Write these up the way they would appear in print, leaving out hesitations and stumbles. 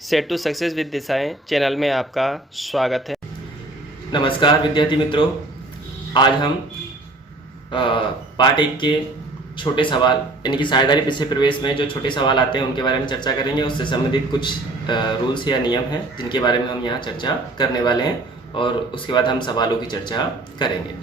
Set to success with दिशाएं channel में आपका स्वागत है। नमस्कार विद्यार्थी मित्रों, आज हम पार्ट 1 के छोटे सवाल यानी कि साझेदारी पीछे प्रवेश में जो छोटे सवाल आते हैं उनके बारे में चर्चा करेंगे। उससे संबंधित कुछ रूल्स या नियम हैं जिनके बारे में हम यहाँ चर्चा करने वाले हैं और उसके बाद हम सवालों की चर्चा करेंगे।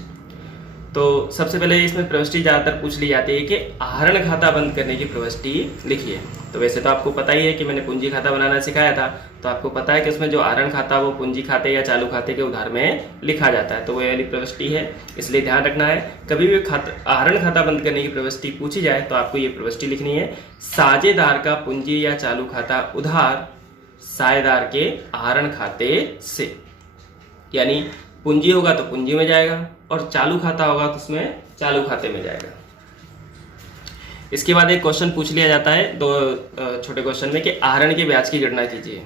तो सबसे पहले इसमें प्रविष्टि ज़्यादातर पूछ ली जाती है कि आहरण खाता बंद करने की प्रविष्टि लिखिए। तो वैसे तो आपको पता ही है कि मैंने पूंजी खाता बनाना सिखाया था, तो आपको पता है कि उसमें जो आहरण खाता वो पूंजी खाते या चालू खाते के उधार में लिखा जाता है। तो वो वाली प्रविष्टि है, इसलिए ध्यान रखना है कभी भी आहरण खाता बंद करने की प्रविष्टि पूछी जाए तो आपको ये प्रविष्टि लिखनी है। साझेदार का पूंजी या चालू खाता उधार साझेदार के आहरण खाते से, यानी पूंजी होगा तो पूंजी में जाएगा और चालू खाता होगा तो उसमें चालू खाते में जाएगा। इसके बाद एक क्वेश्चन पूछ लिया जाता है दो छोटे क्वेश्चन में कि आहरण के ब्याज की गणना कीजिए।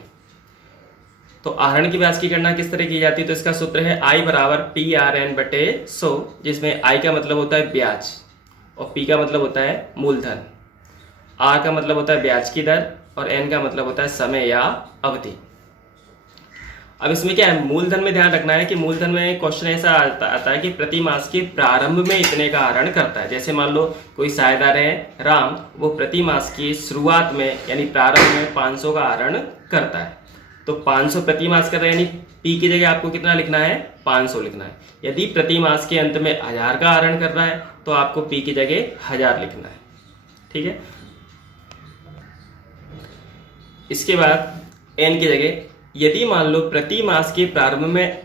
तो आहरण की ब्याज की गणना किस तरह की जाती है? तो इसका सूत्र है I बराबर PRN/100, जिसमें I का मतलब होता है ब्याज और P का मतलब होता है मूलधन, R का मतलब होता है ब्याज की दर और N का मतलब होता है समय या अवधि। अब इसमें क्या है, मूलधन में ध्यान रखना है कि मूलधन में क्वेश्चन ऐसा आता है कि प्रति मास के प्रारंभ में इतने का आहरण करता है। जैसे मान लो कोई साझेदार है राम, वो प्रति मास की शुरुआत में यानी प्रारंभ में 500 का आहरण करता है। तो 500 प्रति मास कर रहा है, यानी पी की जगह आपको कितना लिखना है? 500 लिखना है। यदि प्रति मास के अंत में 1000 का आहरण कर रहा है तो आपको पी की जगह 1000 लिखना है। ठीक है। इसके बाद एन की जगह, यदि मान लो प्रति मास के प्रारंभ में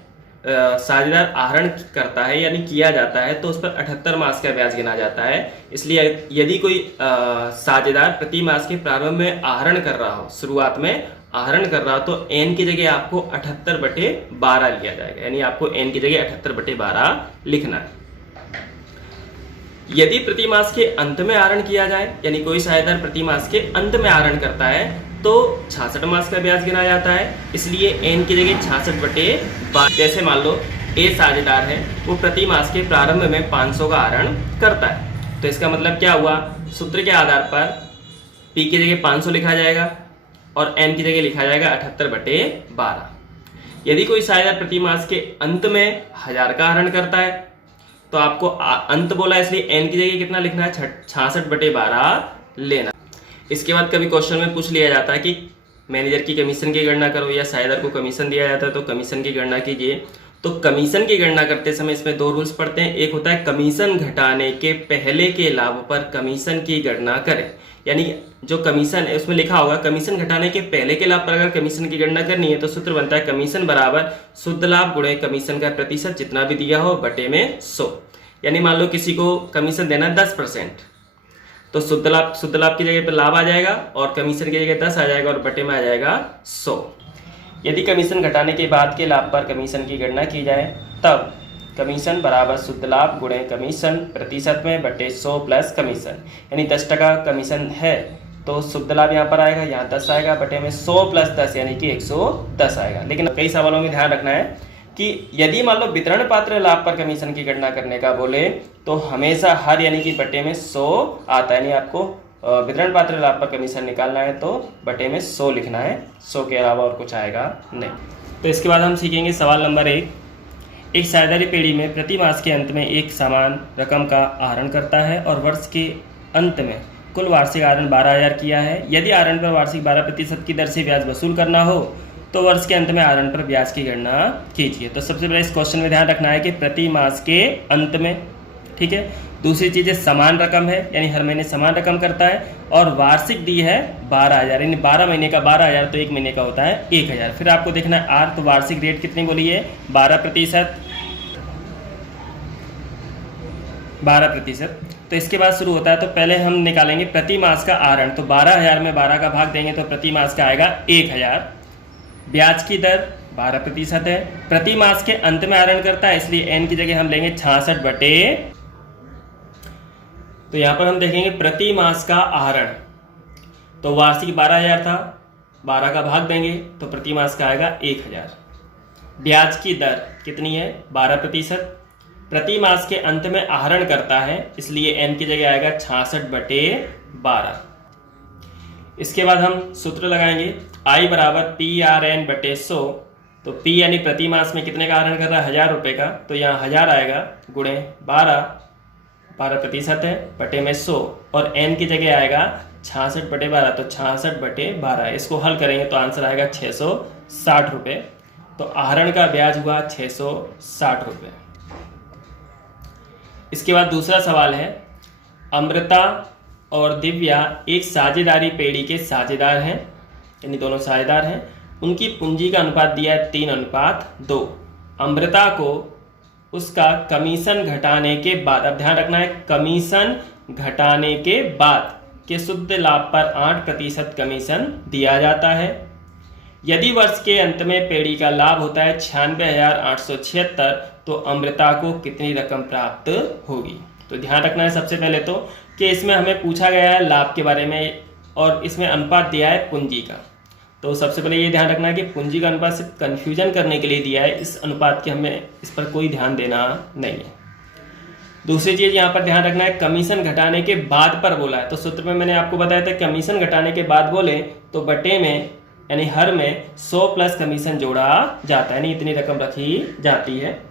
साझेदार आहरण करता है यानी किया जाता है तो उस पर 78 मास का ब्याज गिना जाता है। इसलिए यदि कोई साझेदार प्रति मास के प्रारंभ में आहरण कर रहा हो, शुरुआत में आहरण कर रहा हो, तो एन की जगह आपको 78/12 लिया जाएगा, यानी आपको एन की जगह 78/12 लिखना है। यदि प्रति मास के अंत में आहरण किया जाए, यानी कोई साझेदार प्रति मास के अंत में आहरण करता है तो 66 मास का ब्याज गिना जाता है। इसलिए एन की जगह 66/12। जैसे मान लो ए साझेदार है, वो प्रति मास के प्रारंभ में 500 का आहरण करता है, तो इसका मतलब क्या हुआ, सूत्र के आधार पर पी की जगह 500 लिखा जाएगा और एन की जगह लिखा जाएगा 78/12। यदि कोई साझेदार प्रति मास के अंत में 1000 का आहरण करता है तो आपको अंत बोला इसलिए एन की जगह कितना लिखना है? 66/12 लेना। इसके बाद कभी क्वेश्चन में पूछ लिया जाता है कि मैनेजर की कमीशन की गणना करो या साझेदार को कमीशन दिया जाता है तो कमीशन की गणना कीजिए। तो कमीशन की गणना करते समय इसमें दो रूल्स पड़ते हैं। एक होता है कमीशन घटाने के पहले के लाभ पर कमीशन की गणना करें, यानी जो कमीशन है उसमें लिखा होगा कमीशन घटाने के पहले के लाभ पर अगर कमीशन की गणना करनी है तो सूत्र बनता है कमीशन बराबर शुद्ध लाभ गुणे कमीशन का प्रतिशत जितना भी दिया हो बटे में 100। यानी मान लो किसी को कमीशन देना 10%, तो शुद्ध लाभ की जगह पर लाभ आ जाएगा और कमीशन की जगह 10 आ जाएगा और बटे में आ जाएगा 100। यदि कमीशन घटाने के बाद के लाभ पर कमीशन की गणना की जाए तब कमीशन बराबर शुद्ध लाभ गुणे कमीशन प्रतिशत में बटे 100 प्लस कमीशन, यानी 10% कमीशन है तो शुद्ध लाभ यहाँ पर आएगा, यहाँ 10 आएगा, बटे में 100 प्लस 10 यानी कि 110 आएगा। लेकिन कई सवालों में ध्यान रखना है कि यदि मान लो वितरण पात्र लाभ पर कमीशन की गणना करने का बोले तो हमेशा हर यानी कि बटे में 100 आता है, यानी आपको वितरण पात्र लाभ पर कमीशन निकालना है तो बटे में 100 लिखना है, 100 के अलावा और कुछ आएगा नहीं। तो इसके बाद हम सीखेंगे सवाल नंबर 1। एक साझेदारी पेढ़ी में प्रति मास के अंत में एक समान रकम का आहरण करता है और वर्ष के अंत में कुल वार्षिक आहरण 12,000 किया है। यदि आहरण पर वार्षिक 12% की दर से ब्याज वसूल करना हो तो वर्ष के अंत में आहरण पर ब्याज की गणना कीजिए। तो सबसे पहले इस क्वेश्चन में ध्यान रखना है कि प्रति मास के अंत में, ठीक है। दूसरी चीज़ है समान रकम है, यानी हर महीने समान रकम करता है और वार्षिक दी है 12,000, यानी 12 महीने का 12,000 तो एक महीने का होता है 1,000। फिर आपको देखना है आर, तो वार्षिक रेट कितनी बोली है? 12%। तो इसके बाद शुरू होता है, तो पहले हम निकालेंगे प्रति मास का आहरण। तो 12,000 में 12 का भाग देंगे तो प्रति मास का आएगा 1,000। ब्याज की दर 12% है, प्रति मास के अंत में आहरण करता है इसलिए एन की जगह हम लेंगे 66 तो यहां पर हम देखेंगे प्रति मास का आहरण, तो वार्षिक 12,000 था, 12 का भाग देंगे तो प्रति मास का आएगा 1,000। ब्याज की दर कितनी है? 12%। प्रति मास के अंत में आहरण करता है इसलिए एन की जगह आएगा 66/12। इसके बाद हम सूत्र लगाएंगे I बराबर PRN बटे 100। तो P यानी प्रति मास में कितने का आहरण कर रहा है, 1000 रुपये का, तो यहाँ 1000 आएगा गुणे 12% है बटे में 100, और N की जगह आएगा 66 बटे 12, तो 66 बटे 12। इसको हल करेंगे तो आंसर आएगा 660 रुपये। तो आहरण का ब्याज हुआ 660 रुपये। इसके बाद दूसरा सवाल है, अमृता और दिव्या एक साझेदारी पेड़ी के साझेदार हैं, यानी दोनों साझेदार हैं। उनकी पूंजी का अनुपात दिया है 3:2। अमृता को उसका कमीशन घटाने के बाद, अब ध्यान रखना है, कमीशन घटाने के बाद के शुद्ध लाभ पर 8% कमीशन दिया जाता है। यदि वर्ष के अंत में पेड़ी का लाभ होता है 96,876, तो अमृता को कितनी रकम प्राप्त होगी। तो ध्यान रखना है सबसे पहले तो कि इसमें हमें पूछा गया है लाभ के बारे में, और इसमें अनुपात दिया है पूंजी का। तो सबसे पहले ये ध्यान रखना है कि पूंजी का अनुपात सिर्फ कन्फ्यूजन करने के लिए दिया है, इस अनुपात के हमें इस पर कोई ध्यान देना नहीं है। दूसरी चीज़ यहाँ पर ध्यान रखना है, कमीशन घटाने के बाद पर बोला है। तो सूत्र में मैंने आपको बताया था कमीशन घटाने के बाद बोले तो बटे में यानी हर में 100 प्लस कमीशन जोड़ा जाता है, यानी इतनी रकम रखी जाती है।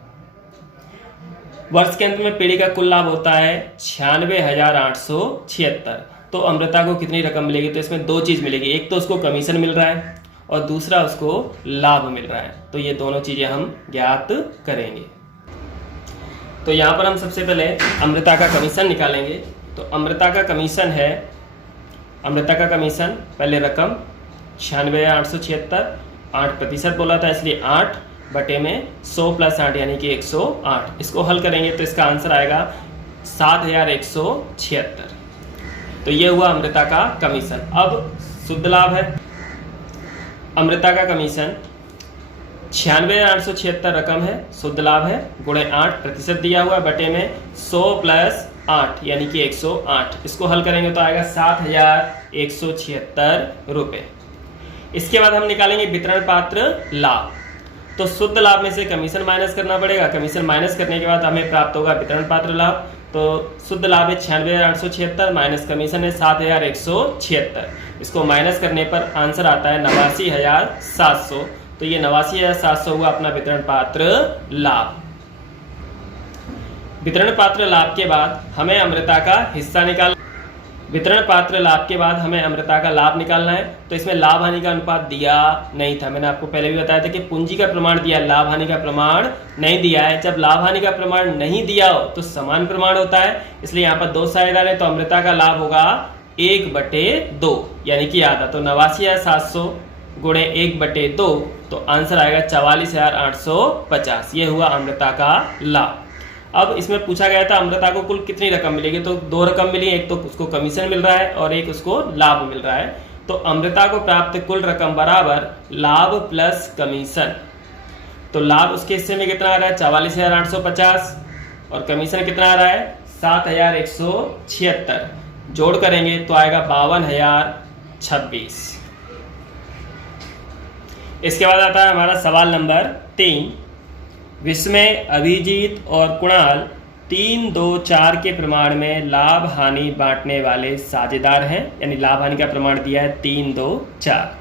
वर्ष के अंत में पेड़ी का कुल लाभ होता है 96,876। तो अमृता को कितनी रकम मिलेगी, तो इसमें दो चीज़ मिलेगी, एक तो उसको कमीशन मिल रहा है और दूसरा उसको लाभ मिल रहा है। तो ये दोनों चीज़ें हम ज्ञात करेंगे। तो यहाँ पर हम सबसे पहले अमृता का कमीशन निकालेंगे। तो अमृता का कमीशन है, अमृता का कमीशन पहले रकम 96,876, 8% बोला था इसलिए 8 बटे में 100 प्लस 8 यानी कि 108। इसको हल करेंगे तो इसका आंसर आएगा 7,176। तो ये हुआ अमृता का कमीशन। अब शुद्ध लाभ है, अमृता का कमीशन 96,876 रकम है, शुद्ध लाभ है, गुणे 8% दिया हुआ बटे में 100 प्लस 8 यानी कि 108। इसको हल करेंगे तो आएगा 7,176 रुपये। इसके बाद हम निकालेंगे वितरण पात्र लाभ। तो शुद्ध लाभ में से कमीशन माइनस करना पड़ेगा, कमीशन माइनस करने के बाद हमें प्राप्त होगा वितरण पात्र लाभ। तो शुद्ध लाभ है 96,876 माइनस कमीशन है 7,176। इसको माइनस करने पर आंसर आता है 89,700। तो ये 89,700 हुआ अपना वितरण पात्र लाभ। वितरण पात्र लाभ के बाद हमें अमृता का हिस्सा निकाल वितरण पात्र लाभ के बाद हमें अमृता का लाभ निकालना है। तो इसमें लाभ हानि का अनुपात दिया नहीं था, मैंने आपको पहले भी बताया था कि पूंजी का प्रमाण दिया, लाभ हानि का प्रमाण नहीं दिया है। जब लाभ हानि का प्रमाण नहीं दिया हो तो समान प्रमाण होता है, इसलिए यहाँ पर 2 साझेदार है तो अमृता का लाभ होगा 1/2 यानी कि आधा। तो 89,700 गुणे 1/2 तो आंसर आएगा 44,850। ये हुआ अमृता का लाभ। अब इसमें पूछा गया था अमृता को कुल कितनी रकम मिलेगी, तो 2 रकम मिली, एक तो उसको कमीशन मिल रहा है और एक उसको लाभ मिल रहा है। तो अमृता को प्राप्त कुल रकम बराबर लाभ प्लस कमीशन। तो लाभ उसके हिस्से में कितना आ रहा है 44,850 और कमीशन कितना आ रहा है 7,176। जोड़ करेंगे तो आएगा 52,026। इसके बाद आता है हमारा सवाल नंबर 3। विस्मय, अभिजीत और कुणाल 3, 2, 4 के प्रमाण में लाभ हानि बांटने वाले साझेदार हैं, यानी लाभ हानि का प्रमाण दिया है 3, 2, 4।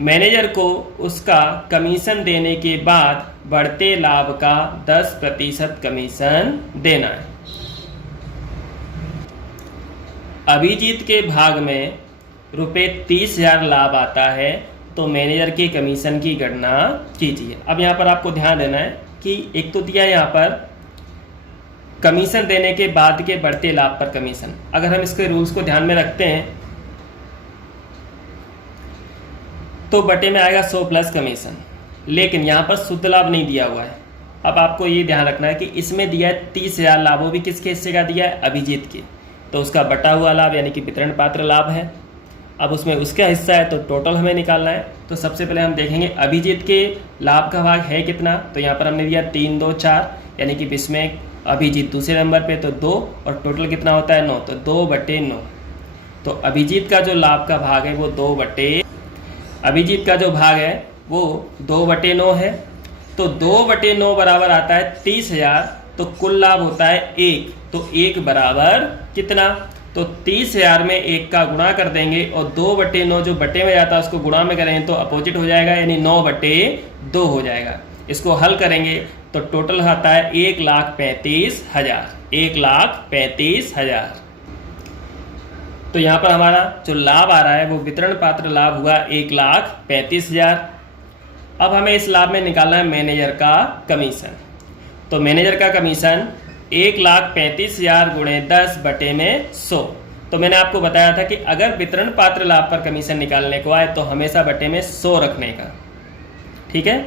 मैनेजर को उसका कमीशन देने के बाद बढ़ते लाभ का 10% कमीशन देना है। अभिजीत के भाग में ₹30,000 लाभ आता है, तो मैनेजर के कमीशन की गणना कीजिए। अब यहाँ पर आपको ध्यान देना है कि एक तो दिया है यहाँ पर कमीशन देने के बाद के बढ़ते लाभ पर कमीशन। अगर हम इसके रूल्स को ध्यान में रखते हैं तो बटे में आएगा 100 प्लस कमीशन, लेकिन यहाँ पर शुद्ध लाभ नहीं दिया हुआ है। अब आपको ये ध्यान रखना है कि इसमें दिया है 30,000 लाभ, वो भी किसके हिस्से का दिया है अभिजीत के, तो उसका बटा हुआ लाभ यानी कि वितरण पात्र लाभ है। अब उसमें उसका हिस्सा है तो टोटल हमें निकालना है। तो सबसे पहले हम देखेंगे अभिजीत के लाभ का भाग है कितना, तो यहाँ पर हमने दिया 3, 2, 4 यानी कि इसमें अभिजीत दूसरे नंबर पे तो 2 और टोटल कितना होता है 9, तो 2/9। तो अभिजीत का जो लाभ का भाग है वो 2/9 है। तो 2/9 बराबर आता है 30,000। तो कुल लाभ होता है 1, तो 1 बराबर कितना, तो 30,000 में 1 का गुणा कर देंगे और 2/9 जो बटे में जाता है उसको गुणा में करेंगे तो अपोजिट हो जाएगा, यानी 9/2 हो जाएगा। इसको हल करेंगे तो टोटल आता है 1,35,000, 1,35,000। तो यहाँ पर हमारा जो लाभ आ रहा है वो वितरण पात्र लाभ हुआ 1,35,000। अब हमें इस लाभ में निकालना है मैनेजर का कमीशन। तो मैनेजर का कमीशन 1,35,000 गुणे 10/100। तो मैंने आपको बताया था कि अगर वितरण पात्र लाभ पर कमीशन निकालने को आए तो हमेशा बटे में 100 रखने का, ठीक है।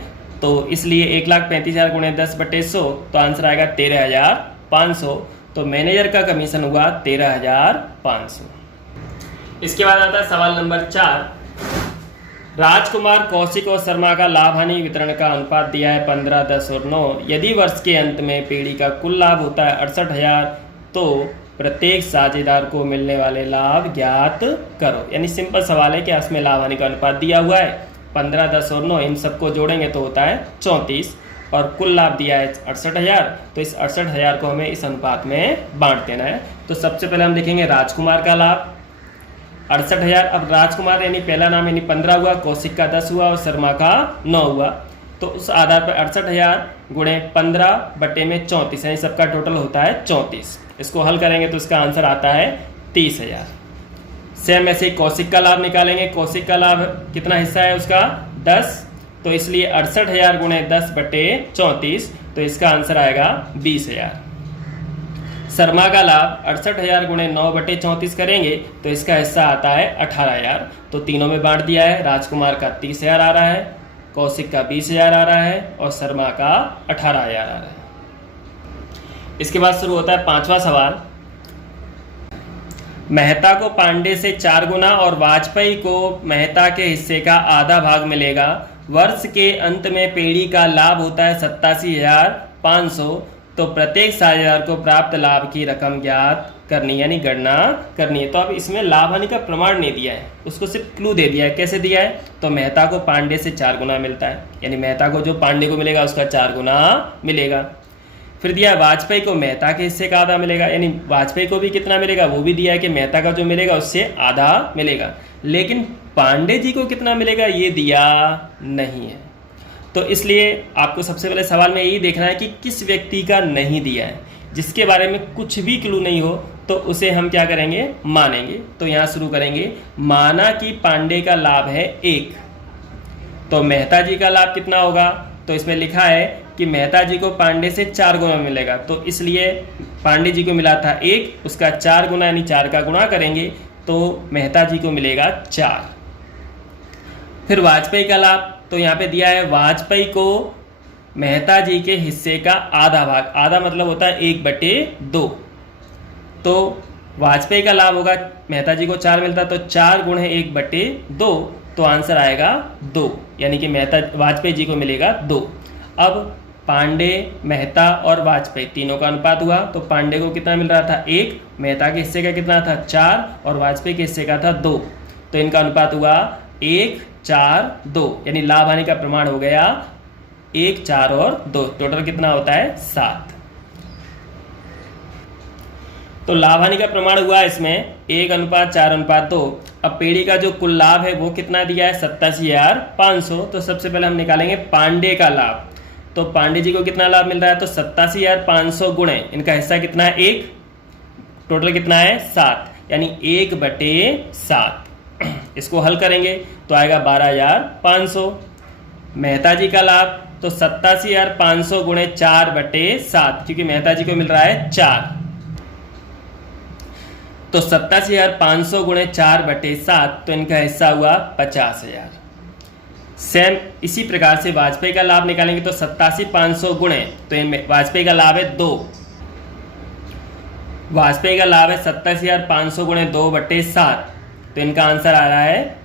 तो इसलिए 1,35,000 गुणे 10/100 तो आंसर आएगा 13,500। तो मैनेजर का कमीशन हुआ 13,500। इसके बाद आता है सवाल नंबर 4। राजकुमार, कौशिक और शर्मा का लाभ हानि वितरण का अनुपात दिया है 15, 10 और 9। यदि वर्ष के अंत में पीढ़ी का कुल लाभ होता है 68,000 तो प्रत्येक साझेदार को मिलने वाले लाभ ज्ञात करो। यानी सिंपल सवाल है कि इसमें लाभ हानि का अनुपात दिया हुआ है 15, 10 और 9, इन सबको जोड़ेंगे तो होता है 34 और कुल लाभ दिया है 68,000। तो इस 68,000 को हमें इस अनुपात में बांट देना है। तो सबसे पहले हम देखेंगे राजकुमार का लाभ 68,000। अब राजकुमार यानी पहला नाम यानी 15 हुआ, कौशिक का 10 हुआ और शर्मा का 9 हुआ। तो उस आधार पर 68,000 गुणे 15/34 यानी सबका टोटल होता है 34। इसको हल करेंगे तो इसका आंसर आता है 30,000। सेम ऐसे ही कौशिक का लाभ निकालेंगे। कौशिक का लाभ कितना हिस्सा है उसका 10, तो इसलिए 68,000 गुणे 10/34 तो इसका आंसर आएगा 20,000। शर्मा का लाभ 68,000 गुणे 9/34 करेंगे तो इसका हिस्सा आता है 18,000। तो तीनों में बांट दिया है। राजकुमार का 30,000 आ रहा है, कौशिक का 20,000 आ रहा है और शर्मा का 18,000 आ रहा है। इसके बाद शुरू होता है 5वां सवाल। मेहता को पांडे से 4 गुना और वाजपेयी को मेहता के हिस्से का आधा भाग मिलेगा। वर्ष के अंत में पीढ़ी का लाभ होता है 87,500। तो प्रत्येक साझेदार को प्राप्त लाभ की रकम ज्ञात करनी यानी गणना करनी है। तो अब इसमें लाभ हानि का प्रमाण नहीं दिया है, उसको सिर्फ क्लू दे दिया है। कैसे दिया है? तो मेहता को पांडे से 4 गुना मिलता है, यानी मेहता को जो पांडे को मिलेगा उसका 4 गुना मिलेगा। फिर दिया वाजपेयी को मेहता के हिस्से का आधा मिलेगा, यानी वाजपेयी को भी कितना मिलेगा वो भी दिया है कि मेहता का जो मिलेगा उससे आधा मिलेगा। लेकिन पांडे जी को कितना मिलेगा ये दिया नहीं है। तो इसलिए आपको सबसे पहले सवाल में यही देखना है कि किस व्यक्ति का नहीं दिया है। जिसके बारे में कुछ भी क्लू नहीं हो तो उसे हम क्या करेंगे, मानेंगे। तो यहाँ शुरू करेंगे, माना कि पांडे का लाभ है 1, तो मेहता जी का लाभ कितना होगा? तो इसमें लिखा है कि मेहता जी को पांडे से 4 गुना मिलेगा, तो इसलिए पांडे जी को मिला था 1, उसका 4 गुना यानी 4 का गुणा करेंगे तो मेहता जी को मिलेगा 4। फिर वाजपेयी का लाभ, तो यहाँ पे दिया है वाजपेयी को मेहता जी के हिस्से का आधा भाग, आधा मतलब होता है 1/2। तो वाजपेयी का लाभ होगा, मेहता जी को 4 मिलता तो 4 गुणे 1/2, तो आंसर आएगा 2, यानी कि वाजपेयी जी को मिलेगा 2। अब पांडे, मेहता और वाजपेयी तीनों का अनुपात हुआ, तो पांडे को कितना मिल रहा था 1, मेहता के हिस्से का कितना था 4 और वाजपेयी के हिस्से का था 2। तो इनका अनुपात हुआ 1, 4, 2, यानी लाभ हानि का प्रमाण हो गया 1, 4 और 2। टोटल कितना होता है 7। तो लाभ हानि का प्रमाण हुआ इसमें 1:4:2। अब पीढ़ी का जो कुल लाभ है वो कितना दिया है 87,500। तो सबसे पहले हम निकालेंगे पांडे का लाभ। तो पांडे जी को कितना लाभ मिल रहा है? तो 87,500 गुणे इनका हिस्सा कितना है 1, टोटल कितना है 7, यानी 1/7। इसको हल करेंगे तो आएगा 12,500। मेहता जी का लाभ, तो 87,500 गुणे 4/7, क्योंकि मेहता जी को मिल रहा है 4, तो 87,500 गुणे 4/7, तो इनका हिस्सा हुआ 50,000। सेम इसी प्रकार से वाजपेयी का लाभ निकालेंगे तो 87,500 गुणे, तो इनमें वाजपेयी का लाभ है 2, वाजपेयी का लाभ है 87,500 गुणे 2/7, तो इनका आंसर आ रहा है